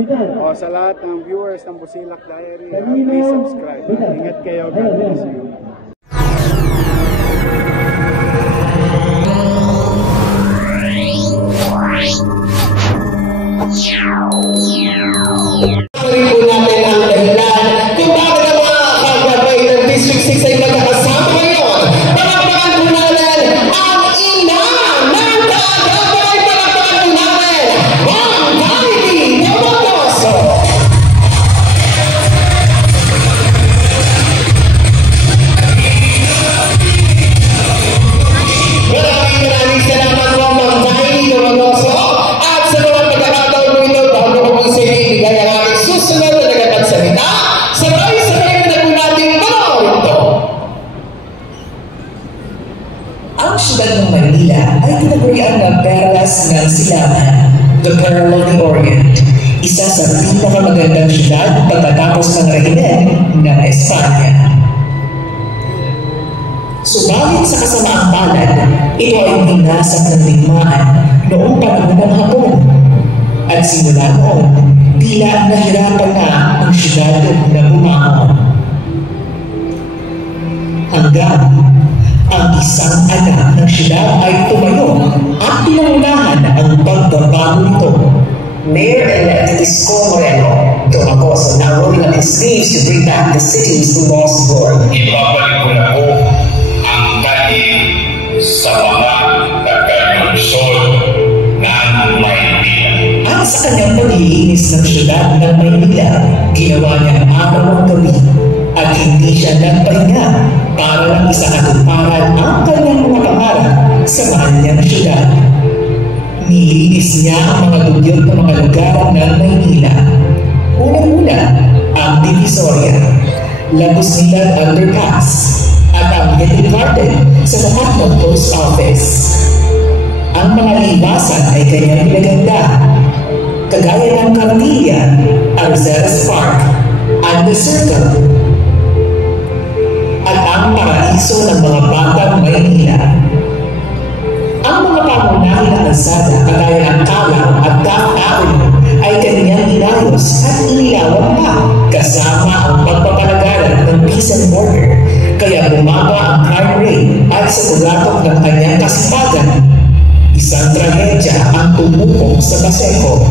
O sa lahat ng viewers ng Busilak Diary, please subscribe. Ingat kayo. God bless you. Pagpapalikunan natin ang dahilan kung bakit ang mga kagabay ng District 6 ay magkakasama ngayon. Palakpakan po natin ang ina ng kagabay. Palakpakan po natin ang Heidi Namotoso. Maraming salamat po Ma'am Heidi Namotoso. At sa mga pagkakataon mo ito, bago ko po sa ibigay ang aking susunod na nagpagsalita, sabay-sabay na po natin panoorin ito. Ang siyudad ng Manila ay tinagurian ng perlas ng silangan, the Pearl of the Orient, isa sa pinakamagandang siyudad pagkatapos ng rehimen ng Espanya. Subalit sa kasamaang palad, ito ay binasak ng digmaan noong panahon ng Hapon. At simula noon, tila nahirapan na ang siyudad na bumangon. Hanggang ang isang anak ng siyudad ay tumayo at pinangunahan ang pagbabago nito. Mayor-elect Isko Moreno Tomacoso now rolling up his sleeves to bring back the city's lost glory. Ibabalik ko na po ang dati sa mga taga-lungsod ng Maynila. At sa kanyang paglilinis ng siyudad ng Maynila, ginawa niya araw at gabi at hindi siya nagpahinga para lang isakatuparan ang kanyang mga pangarap sa mahal niyang siyudad. Nilinis niya ang mga dugyot ng mga lugar ng Maynila. Unang-una, ang Divisoria, Lagos Nilan Underpass, at ang Little Garden sa tapat ng post office. Ang mga liwasan ay kanyang pinaganda, kagaya ng Cartilla, Arceras Park, and the Circle, at ang paraiso ng mga batang Maynila. Ang mga pangunahing na kalsada, kagaya ng Calao at Taft Avenue, ay kanyang inayos at inilawak pa, kasama ang pagpapalagalan ng peace and order, kaya bumaba ang crime rate at sa paglatok ng kanyang kasipagan. Isang trahedya ang tumupong sa Baseco.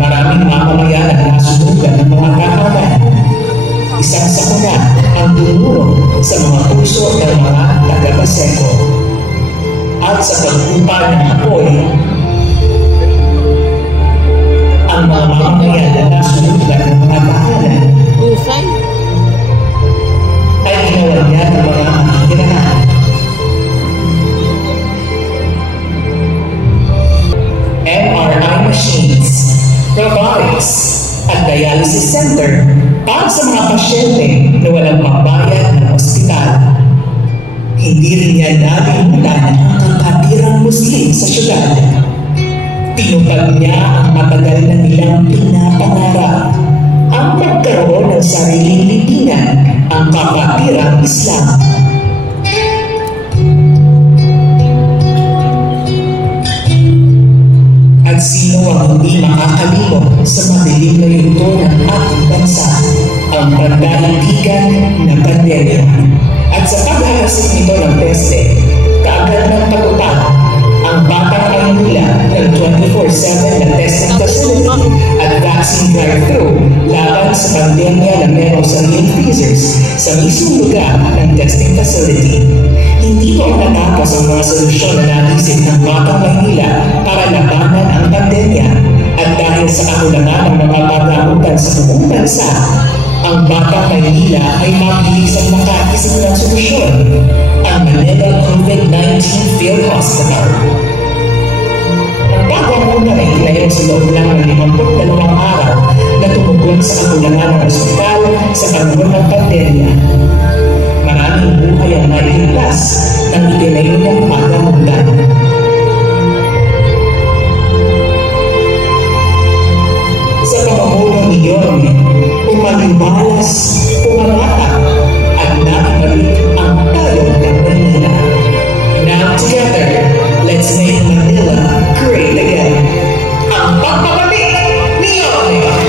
Maraming mamamayan ang nasunugan ng mga tahanan. Isang sakuna ang tumulong sa mga puso ng mga taga-Baseco. At sa pagpupal ng apoy, ang mga mamamayan na nasunugan ng mga tahanan ay ginawa niya ng mga makikirahan. MRI machines, robotics, at dialysis center para sa mga pasyente na walang pambayad ng ospital. Hindi rin niya nalimutan ang katirang Muslim sa syudad. Tinupad niya ang matagal na nilang pinapangarap, ang magkaroon ng sariling lipunan, ang kapatirang Islam. At sino ang hindi makakalimot sa madilim na yugto ng ating bansa, ang pandaigdigan na pandemya. At sa paghalasik nito ng peste, kaagad ng patupad ang Batang Maynila ng 24/7 na testing facility at vaccine drive-thru laban sa pandemya na merong sariling freezers sa mismong lugar ng testing facility. Hindi po natapos ang mga solusyon na naisip ng Batang Maynila para labanan ang pandemya, at dahil sa kakulangan ng mga pagkakutan sa buong bansa, ang Batang Maynila ay mabilisang makaisip ng solusyon, ang Manila COVID-19 Field Hospital. Ang pagkakutan ay tinayo sa loob lang ng 52 araw na tumugon sa kakulangan ng ospital sa panahon ng pandemya. Maraming buhay ang nailigtas ng itinayo niyang pagkakutan. Sa pamumuno ni Yorme, umaliwalas, pumarata, at nakibalik ang tayong ng Manila. Now together, let's make Manila great again. Ang pagpapalik ni Yorme!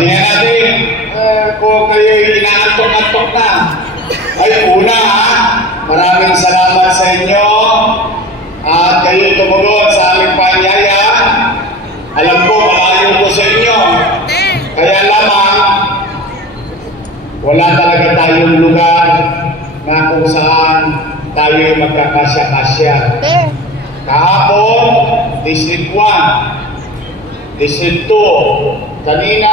tingnan natin kung kayo'y inaantok-antok na. Ay, una maraming salamat sa inyo at kayo tumugon sa aming panyaya. Alam ko, malayo ko sa inyo. Kaya lamang, wala talaga tayong lugar na kung saan tayo'y magkakasya-kasya. Kahapon, District 1, District 2, kanina,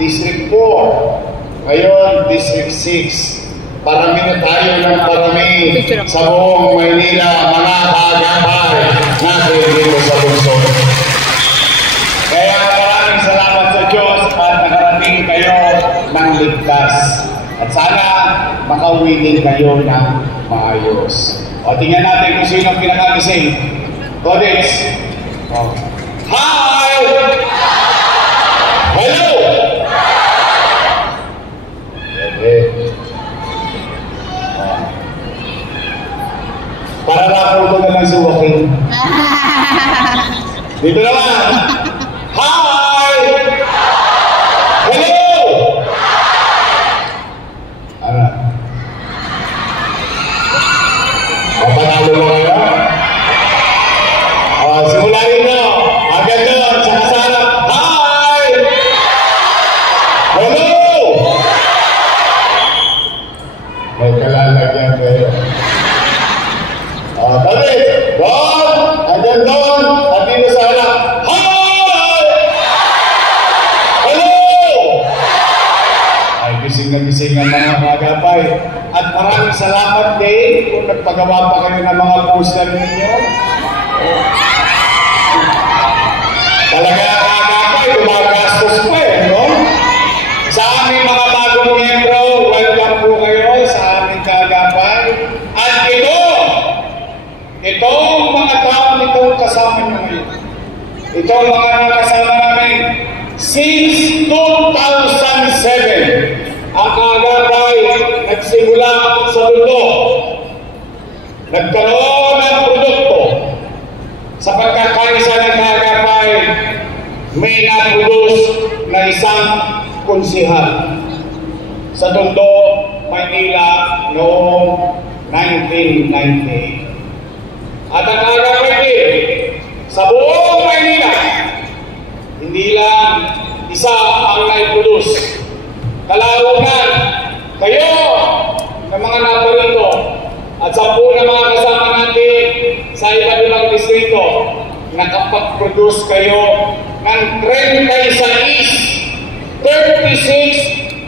District 4, ngayon, District 6. Parami na tayo ng parami sa buong Maynila, mga kagapay natin dito sa lungsod. Kaya maraming salamat sa Diyos at nakarating kayo ng ligtas. At sana makauwi din kayo ng maayos. O, tingnan natin kung sino ang pinakamising. Codex. Hi! Hello! Para rapor ko na lang si Joaquin. Dito naman. Hi! Hello! Ano? Papanalo mo kayo? Simularin mo. Agad doon sa kasarap. Hi! Hello! May kalalagyan kayo. Tabi! Doon! Agad doon! At dito sa harap. Hi! Hello! Ay, gising ang mga kagapay. At maraming salamat din kung nagpagawa pa kayo ng mga poster ninyo. Talaga kagapay, gumagastos pa no? Sa aming mga bagong membro, welcome po kayo sa aming kagapay. At itong mga taong itong kasama nyo ngayon, itong mga nakasama namin since 2007, ang kagapay nagsimula sa mundo, nagkaroon ng produkto. Sa pagkakaisa ng kagapay, may na-produce na isang konsihal sa Tondo, Maynila noong 1998. At ang kagapay din sa buong Maynila, hindi lang isa ang na-produce. Kalaunan, kayo ng mga naparito at sa po ng mga kasama natin sa iba't ibang distrito, nakapag-produce kayo ng 36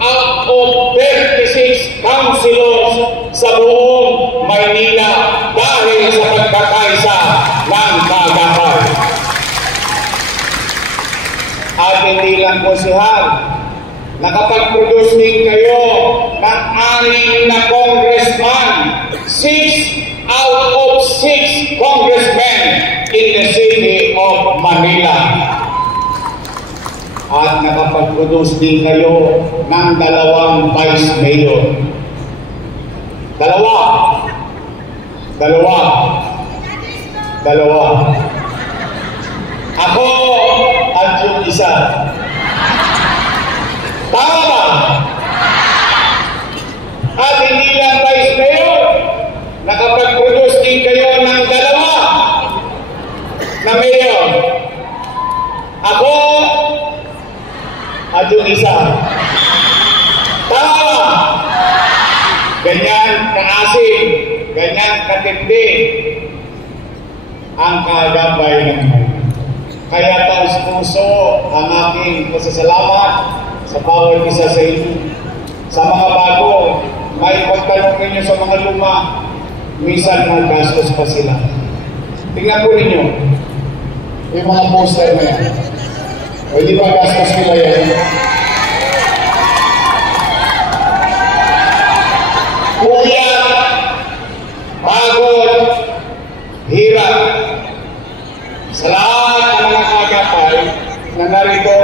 out of 36 councilors sa buong Maynila dahil sa pagkakaisa ng kagapay. At hindi lang konsihal, nakapag-produce din kayo ng 6 na congressman, 6 out of 6 congressmen in the city of Manila. At nakapag-produce din kayo ng 2 vice mayor. Dalawa. Ako at yung isa. Tama ba? At hindi lang vice mayor, nakapag-produce din kayo ng 2 na mayor. Ako at yung isa. Tama! Ganyan kaasin, ganyan katindi ang kagapay ng Maynila. Kaya taos puso ang aking pasasalamat sa bawat isa sa inyo. Sa mga bago, may pagtanong ninyo sa mga luma, minsan naggastos pa sila. Tingnan po ninyo, yung mga poster na yan. O di ba gastos nila yan? Kuya, pagod, hirap. Sa lahat ng mga kagapay na narito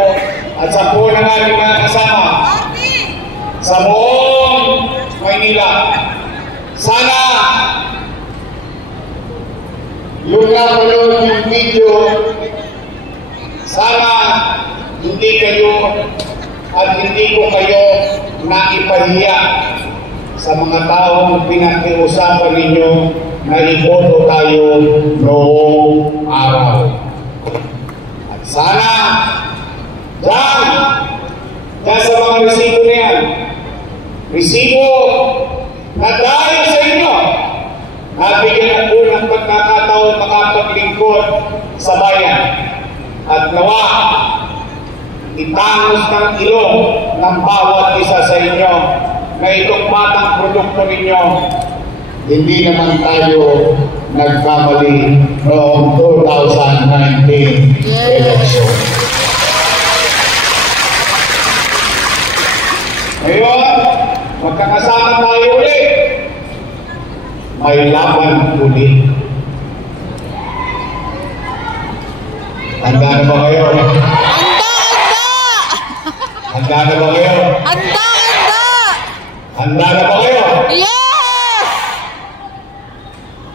at sa po ng ating mga kasama sa buong Maynila, sana yung napanood yung video, sana hindi kayo hindi ko kayo naipahiya sa mga taong pinakiusapan ninyo na iboto tayo noong araw. At sana, dyan sa mga resibo na yan, resibo na dahil sa inyo, nabigyan ako ng pagkakataon makapaglingkod sa bayan. At nawa, itangos ng ilong ng bawat isa sa inyo na itong batang produkto ninyo, hindi naman tayo nagkamali noong 2019 election. Ngayon, magkakasama tayo ulit. May laban ulit. Handa na ba kayo? Handa na ba kayo? Handa na ba kayo? Yes!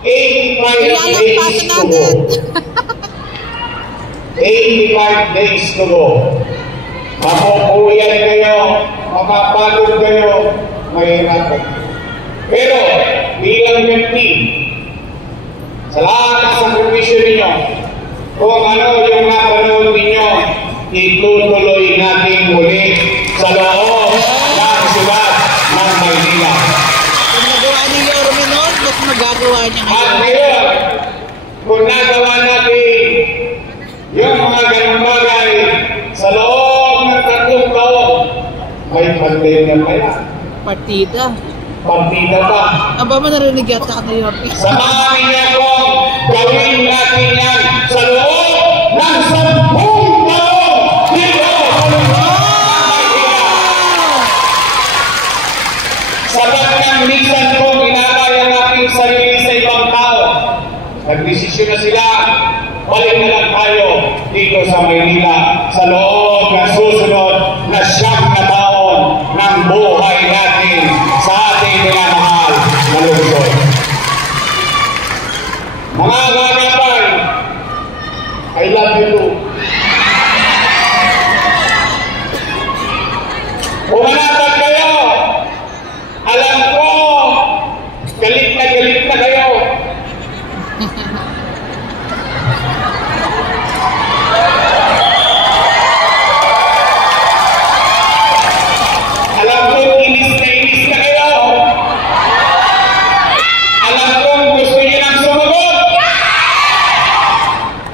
85 days to go. 85 days to go. Mapupuyan kayo, mapapagod kayo, mahirap. Pero, bilang ganti, sa lahat ng sakripisyo ninyo, kung ano yung napanood ninyo, itutuloy natin muli sa loob ng siyudad ng Maynila. Kung nagawa ni Yorme noon, mas magagawa niya At ngayon. ngayon, kung nagawa natin yung mga ganang bagay sa loob ng 3 taon, may pandemya pa yan. Partida. Partida pa. Aba mo narinig yata ka na Yorme. Samahan niya kung gawin natin yan sa loob ng 10 taon dito sa loob. Sabat ng minsan kung inakaya natin sarili sa ibang tao, nagdesisyon na sila, balik na lang tayo dito sa Maynila sa loob ng susunod na 9 na taon ng buhay natin sa ating minamahal na lungsod. Mga kagapay, I love you too. Pumanatag kayo. Alam ko, galit na kayo. Alam ko, inis na kayo. Alam ko, gusto niyo nang sumagot.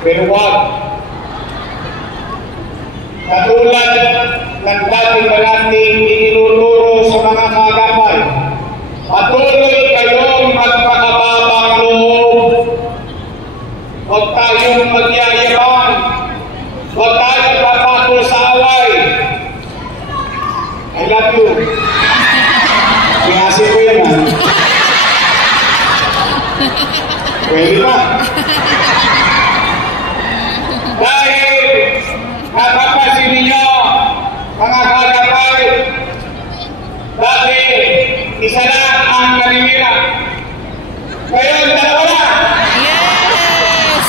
Pero wag. Katulad ng dating nating itinuturo sa mga kagapay, patuloy kayong magpakababang loob. Huwag tayong magyayabang. Huwag tayong papatol sa away. I love you. Pinasi ko yan, ha? Pwede ba? Dahil napapansin ninyo, mga kagapay, dati isa lang ang naninira. Ngayon, 2 na. Yes!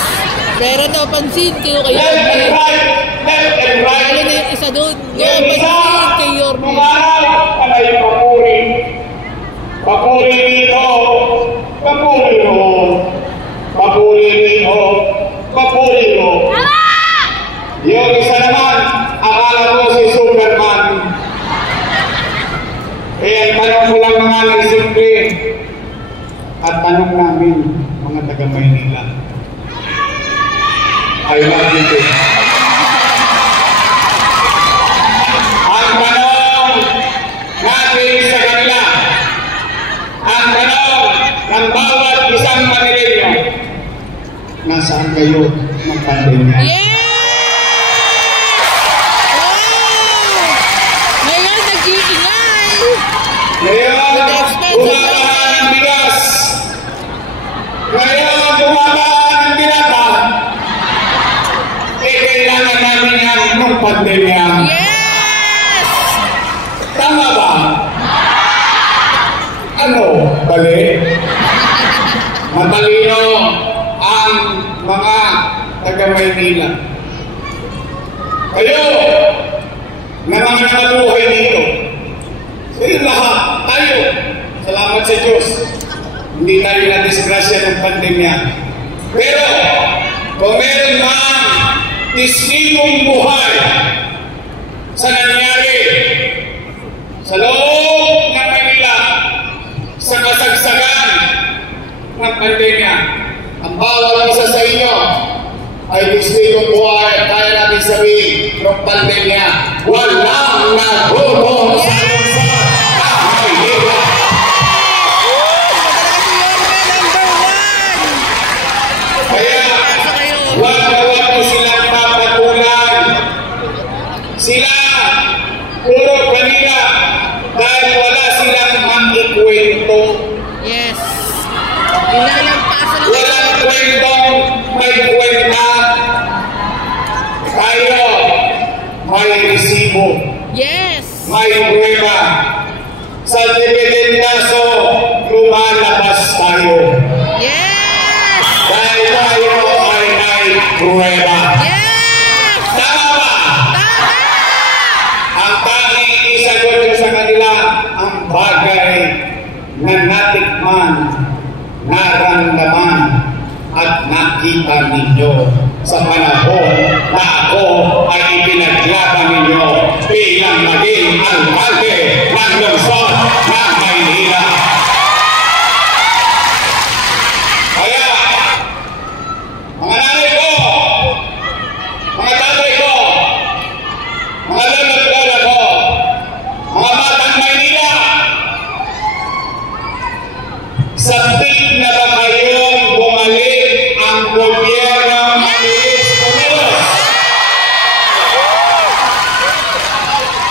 Pero napansin kayo kay Left and Yorme. right, left and right. Lalo na yung isa doon. Yung isa, Napansin kay Yorme. umaral, panay papuri. Papuri dito, papuri roon. Papuri dito, papuri roon. Yung isa naman, akala ko si Superman. Kaya tanong ko lang mga nagsimple. At tanong namin, mga taga-Maynila. I love you too. Ang tanong natin sa kanila, ang tanong ng bawat isang Manileño, nasaan kayo ng pandemya? Yes! Wow! Ngayon, nag-iingay! Ngayon, With bumaba ng bigas. Ngayon, bumaba ng binata. Kailangan namin yan ng pandemya. Yes! Tama ba? Ano? Bali? Matalino ang mga taga-Maynila. Kayo, na mga mga nabuhay dito. So yun lahat, tayo, salamat sa Diyos. Hindi tayo na-disgrasya ng pandemya. Pero, kung meron mang tistigong buhay sa nangyari sa loob ng Manila sa kasagsagan ng pandemya, ang bawat isa sa inyo ay tistigong buhay at kaya natin sabihin ng pandemya, walang nagulong sa lunsod ng Manila. Kaya, wag mo silang papatulan. Sila, puro kanila, dahil wala silang mag-ikwento. Yes. Ilalampasan lang. Walang kwentong may kwenta. Tayo, may resibo. Yes. May prueba. Sa dipendentaso, lumalabas tayo. Yes. Dahil tayo ay may prueba. Yes. Tama ba? Tama. Ang tanging isagot ko sa kanila ang bagay na natikman, naramdaman, at nakita ninyo sa panahon na ako ay ipinaglaban ninyo bilang maging alkalde ng lungsod ng Maynila. Kaya, mga nanay ko, mga tatay ko, mga lolo't lola ko, mga batang Maynila, sabik na ba kayong bumalik ang gobyerno ng Luis Comulos?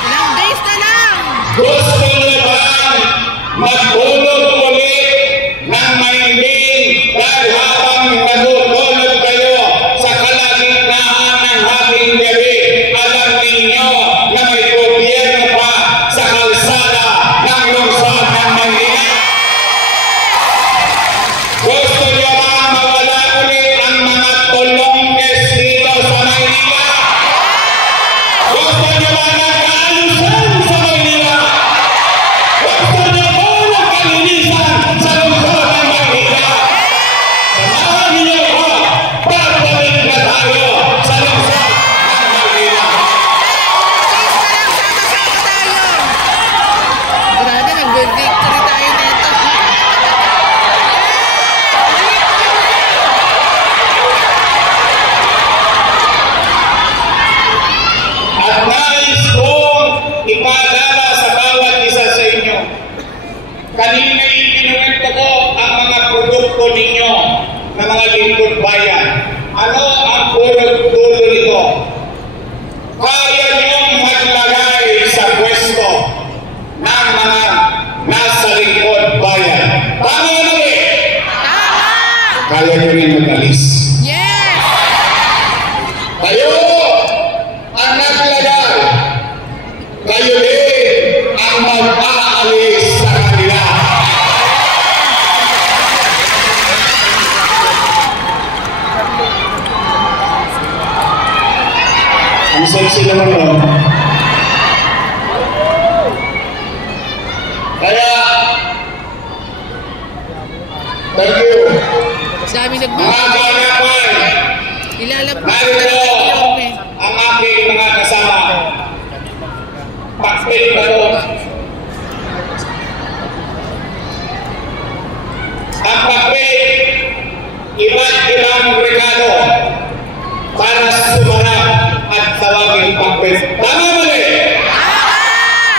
Ilang days na lang. Gusto niyo bang magulog ulit ng mahimbing dahil habang nagulog kayo sa kalagitnaan ng hating gabi, alam ninyo na may gobyerno pa sa kalsada ng lungsod ng Maynila? Gusto niyo bang mawala ulit ang mga tulongges dito sa Maynila? Gusto niyo ba nagkaayusan sa Maynila? Gusto niyo ba nagkalinisan sa lungsod ng Maynila? Samahan niyo ko, babalik na tayo sa lungsod ng Maynila. Sama-sama tayo. Grabe, nag-victory tayo nito. At nais kong ipadala sa bawat isa sa inyo. Kanina ikinuwento ko ang mga produkto ninyo na mga lingkod bayan. Ano ang produkto nito? Kaya niyong maglagay sa pwesto ng mga nasa lingkod bayan. Tama na rin? Kaya niyo rin mag-alis. Yes. Kayo ang naglagay. Kayo din ang mag-aalis sa kanila. Ang sexy naman mo. Kaya, thank you. Dami Mga nagbibigay. kanapan, Ilalampasan narito lang yung ang aking mga kasama. Pakpil ba ito? Ang pakpil, iba't ibang regalo para sumarap at tawagin pakpil. Tama ba rin?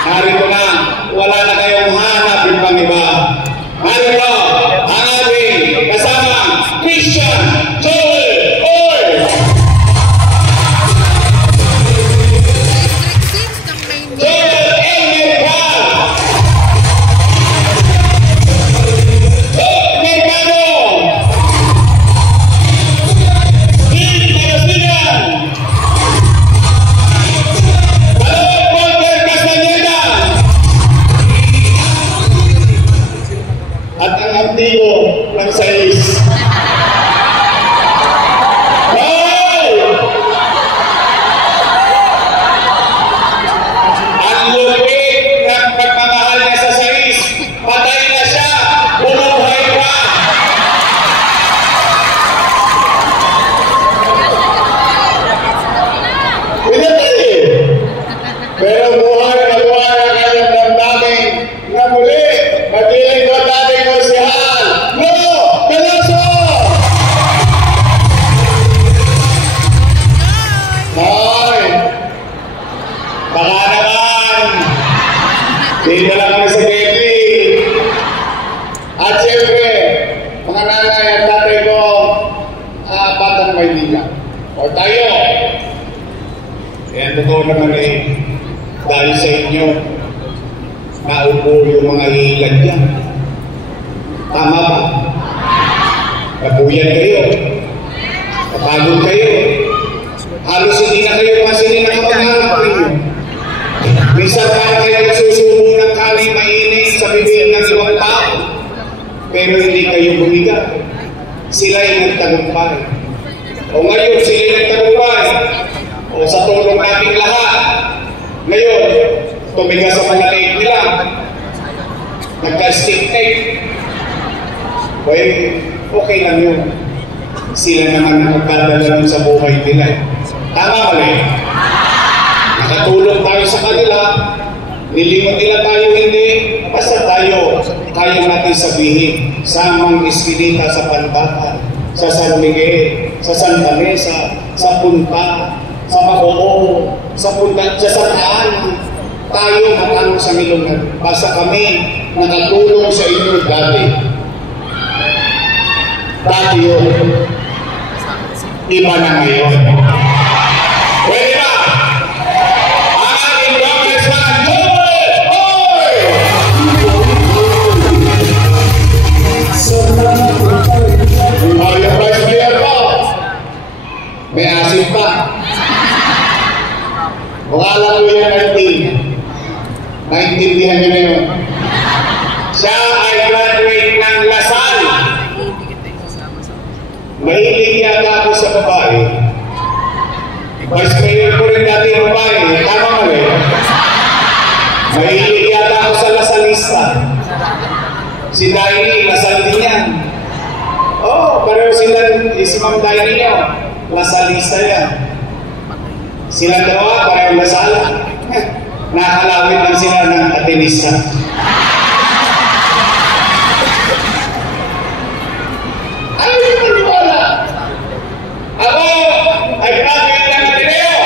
Narito na, wala na kayong hanapin pang iba. Narito ang ating kasama, Christian Joel Oy! District 6 ng Maynila. Joel L. ng buhay, maluwag ang kanyang damdamin na muli magiging doon natin konsihan. No! Caloso! Hoy! Baka naman! Dito lang kami sa Gately. At siyempre, mga nanay at tatay ko, Batang Maynila. O tayo, yan totoo naman dahil sa inyo, naupo yung mga ilan dyan. Tama ba? Nabuyan kayo. Napagod kayo. Halos hindi na kayo masinin na kapangarap ninyo. Minsan parang kayo nagsusubo ng kaling mainit sa bibig ng ibang tao. Pero hindi kayo bumigat. Sila yung nagtagumpay. O ngayon, sila yung nagtagumpay. O sa tulong nating lahat. Ngayon, tumigas sa mga leg nila. Nagka-stick tape. Well, okay lang yun. Sila naman nagkadala sa buhay nila. Tama ba rin? Nakatulong tayo sa kanila. Nilimot nila tayo hindi. Basta tayo, kaya natin sabihin. Samang Eskinita sa Panbatan, sa San Miguel, sa Santa Mesa, sa Punta, sa Bacoor, sa Punta, sa Santaan. Tayo matang sa Milongan. Basta kami nakatulong sa inyo dati. Dati yun. Iba na ngayon. Pwede ba? Ang ating congressman, Joel! Hoy! Oh, yung vice mayor ko. May asin pa. Mukha lang ko yan 19. Naintindihan niyo na yun. Siya ay graduate ng Lasal. Mahilig yata ako sa babae. Vice mayor ko rin dati yung babae. Tama mo rin. Mahilig yata ako sa Lasalista. Si Daini, Lasal din yan. Oo, pareho sila, si Ma'am Daini yun. Lasalista yan. Sila dalawa, pareho Lasal. Nakakalawin lang sila ng Atenista. Ano yung maniwala? Ako, ay graduate ng Ateneo.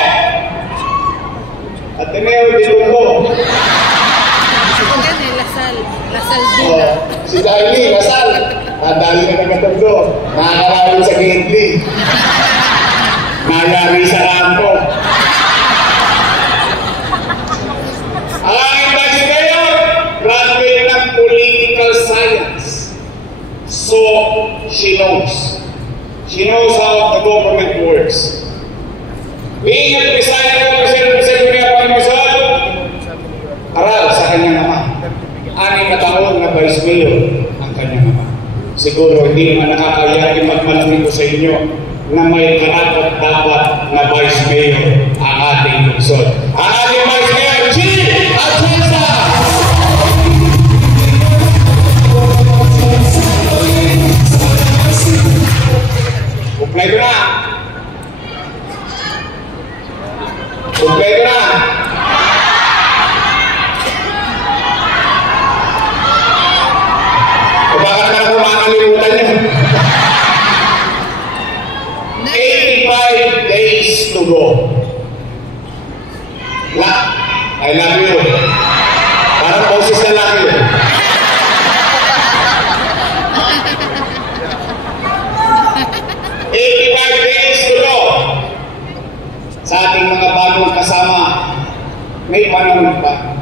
Ateneo de Lumbo. Lasal din. Si Daily, Lasal. Dali na nagkatagdo. Nakakalawin sa Gately. Nayari sa kampo. Ang aming Vice Mayor, graduate ng Political Science. So, she knows. She knows how the government works. Being a presiding officer ng Panginoon, aral sa kanyang ama. 6 na taon na Vice Mayor ang kanyang ama. Siguro hindi naman nakakaya ipagmalaki ko sa inyo na may karapat dapat na Vice Mayor ang ating lungsod. Ang ating Vice Mayor, G. Atienza! Kompleto na! Kompleto na! O bakit na ako makakalimutan niyo? 85 days to go. I love you. Parang boses na lang yun. Sa ating mga bagong kasama, may panahon pa.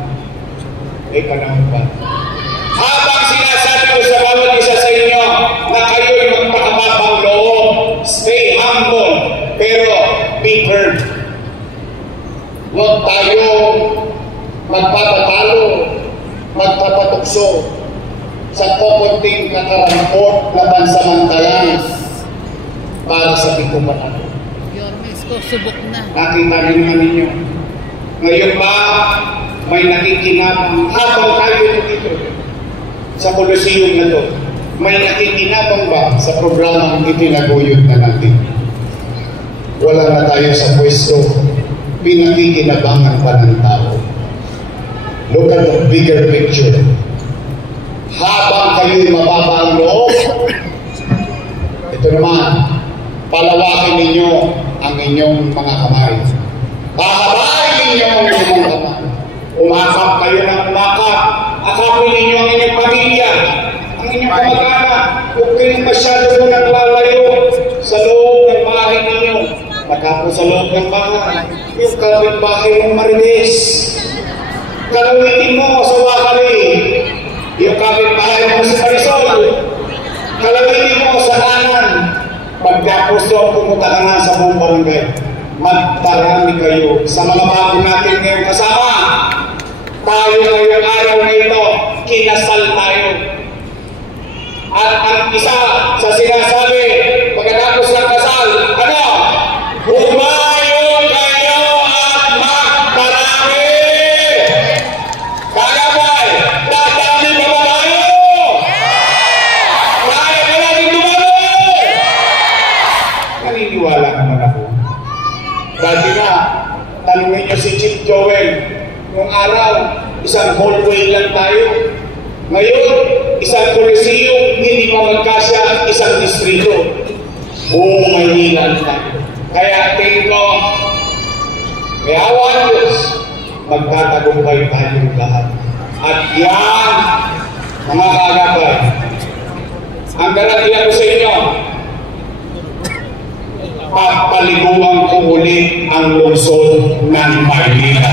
May panahon pa. Habang sinasabi ko sa bawat isa sa inyo na kayo'y magpakababang loob, stay humble, pero be firm. Huwag tayo magpapatalo, magpapatukso sa kukunting kakarampot na pansamantalang para sa pituman. Subok na. Nakita rin naman ninyo. Ngayon ba, may nakikinabang habang tayo dito sa Coliseum na to, may nakikinabang ba sa programang itinaguyod na natin? Wala na tayo sa pwesto, pinakikinabangan pa ng tao. Look at the bigger picture. Habang kayo'y mababa ang loob, ito naman, palawakin ninyo ang inyong mga kamay. Pahabain ninyo ang inyong mga kamay. Umakap kayo ng umakap. Akapin ninyo ang inyong pamilya, ang inyong kamag-anak. Huwag kayong masyado mo nang lalayo sa loob ng bahay ninyo. Pagkapo sa loob ng bahay, yung kapitbahay mong marinis. Kalawitin mo sa wakali, yung kapitbahay mo sa Marisol. Kalawitin mo sa kanan. Pagkapos doon, pumunta ka na sa buong barangay. Magparami kayo sa mga bago natin ngayong kasama. Tayo ngayong araw na ito, kinasal tayo. At ang isa sa sinasabi, pagkatapos ng kasal, ano? Humayo kayo at magparami! Kaya ba'y, dadami pa ba tayo? Kaya ba natin dumami? Naniniwala naman ako. Dati na, tanungin niyo si Chief Joel, nung araw, isang hallway lang tayo. Ngayon, isang Coliseum, hindi pa magkasya, isang distrito. Buong Maynila tayo. Kaya tingin ko, may awa ng Diyos, magtatagumpay tayong lahat. At yan, mga kaagapay, ang garantiya ko sa inyo, papaliguan ko ulit ang lungsod ng Maynila.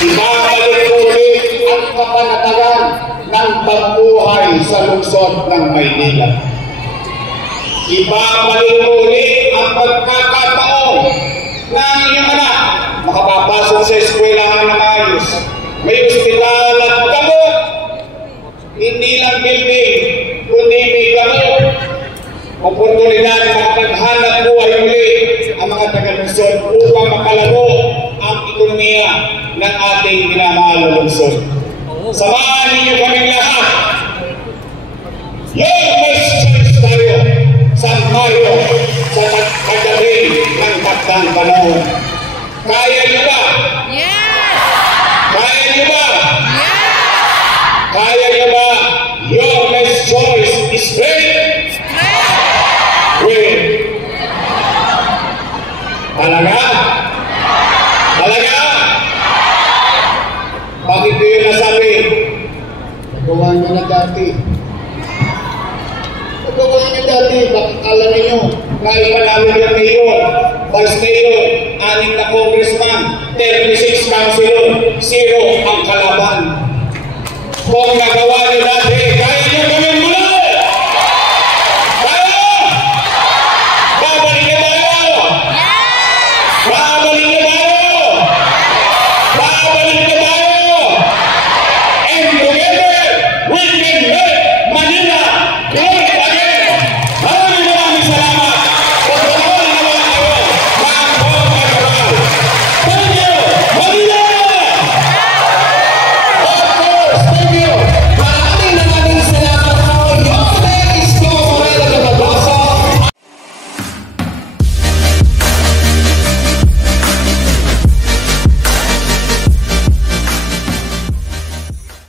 Ibabalik ko ulit ang kapanatagan ng pagbuhay sa lungsod ng Maynila. Ibabalik ko ulit ang pagkakataon na ang inyong anak makapapasok sa eskwelahan ng ayos. May ospital at gamot. Hindi lang building, kundi may gamot. Oportunidad na maghanap buhay ulit ang mga taga-lungsod upang makalago ang ekonomiya ng ating minamahal na lungsod. Samahan ninyo kaming lahat. Yung mas tayo sa Mayo sa pagdating ng takdang panahon. Kaya niyo ba? Yes! Kaya niyo ba? Yes! Kaya niyo ba? Your best choice is great. Wait. Talaga? Talaga? Bakit ko yun nasabi? Nagawa niyo na dati. Nagawa niyo dati. Bakit kala ninyo? Naipanalo yung mayor, vice mayor, 6 na congressman, 36 councilor, 0 ang kalaban. Kung nagawa niyo dati, kaya